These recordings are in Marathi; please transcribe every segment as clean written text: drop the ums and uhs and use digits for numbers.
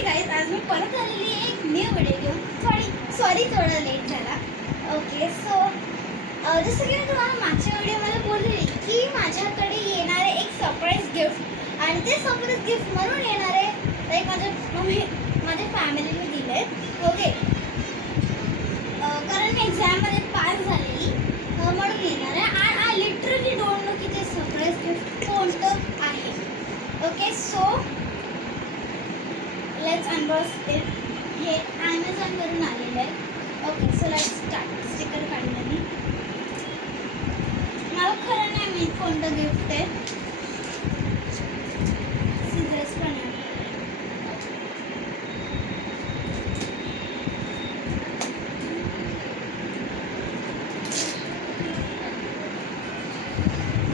ओके गाईज, आज मी परत आलेली आहे एक न्यू व्हिडिओ घेऊन. सॉरी थोडा लेट झाला. ओके सो जसं की मी तुम्हाला मागच्या व्हिडिओमध्ये बोललेली की माझ्याकडे येणारे एक सरप्राईज गिफ्ट, आणि ते सरप्राईज गिफ्ट म्हणून येणारे लाईक माझ्या फॅमिलीने दिले. ओके, कारण मी एक्झाममध्ये पास झालेली म्हणून येणार आहे. आणि आय लिटरली डोंट नो की ते सरप्राईज गिफ्ट कोणतं आहे. Okay so let's unbox it. हे ॲमेझॉनवरून आलेलं आहे. Okay so let's start. Sticker काढलं मी. मला खरं नाही माहीत कोणतं गिफ्ट आहे. सिझर्स पण आहे.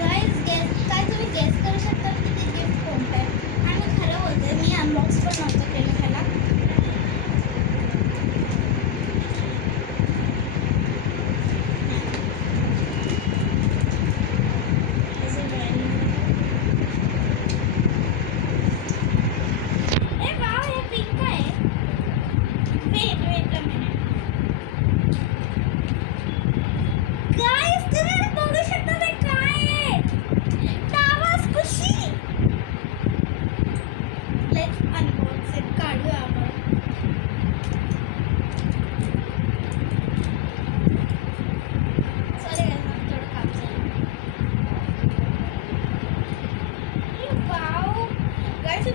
गाईज काय तुम्ही गेस करू शकता की ते गिफ्ट कोणतं आहे? आणि मी खरं बोलते, मी अनबॉक्स पण नव्हतं केलं ह्याला.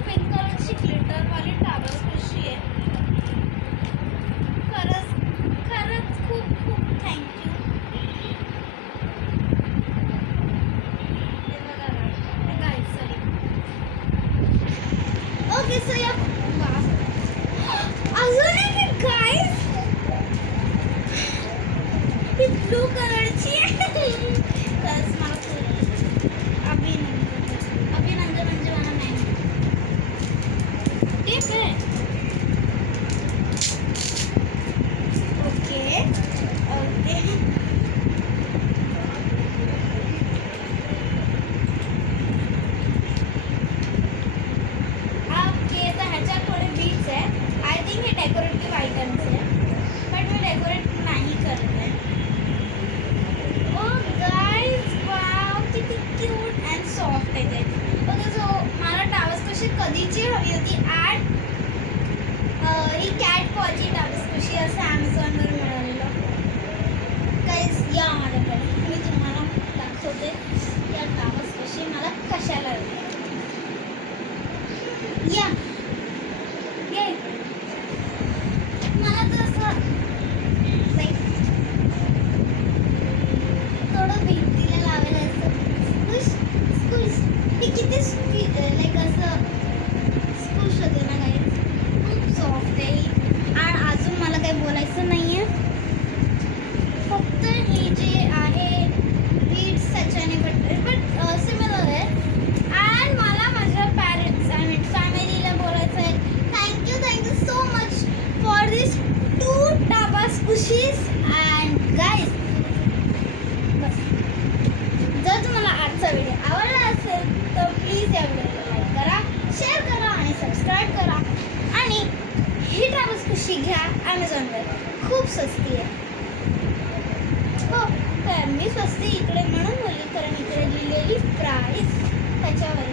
पिंक कलरची ग्लिटरवाली टावल कशी आहे. खरंच खूप खूप थँक्यू. ओके सो या अजून एक गाईज, ही ब्लू कलरची आहे. तरच मला अभिनंदन म्हणजे मला नाही ठीक आहे. ओके ओके ओके, तर ह्याच्यात थोडे बीट्स आहे. आय थिंक हे डेकोरेटिव्ह आयटम्स आहे, बट मी डेकोरेट नाही करत आहे. ओ गाईज वाव, किती क्यूट अँड सॉफ्ट आहे ते. ओके सो मला टावल्स कशी कधीची हवी होती. ॲड ही कॅट पॉची टावल्स कशी असं ॲमेझॉनवर मिळालेलं. गाईज या माझ्याकडे, मी तुम्हाला दाखवते या टावल्स कशी मला कशाला हवी. या ये मला तर असं लाईक थोडं भिंतीला लावायला असं स्कुश हे किती लाईक असं स्कुश होते ना गाईज. खूप सॉफ्ट आहे ही. आणि अजून मला काही बोलायचं नाही आहे. फक्त हे जे आहे बीट्स त्याच्याने बट सिमिलर आहे. अँड मला माझ्या पॅरेंट्स आय मीन फॅमिलीला बोलायचं आहे thank you so much for this 2 टाबास कुशीज. अँड गाईज बस, जर तुम्हाला आजचा व्हिडिओ आवडला असेल तर प्लीज या व्हिडिओला लाईक करा, शेअर करा आणि सबस्क्राईब करा. आणि ही टाबास कुशी घ्या ॲमेझॉनवर, खूप स्वस्ती आहे. हो तर मी स्वस्ती इकडे म्हणून बोलली कारण इकडे लिहिलेली प्राईस त्याच्यावर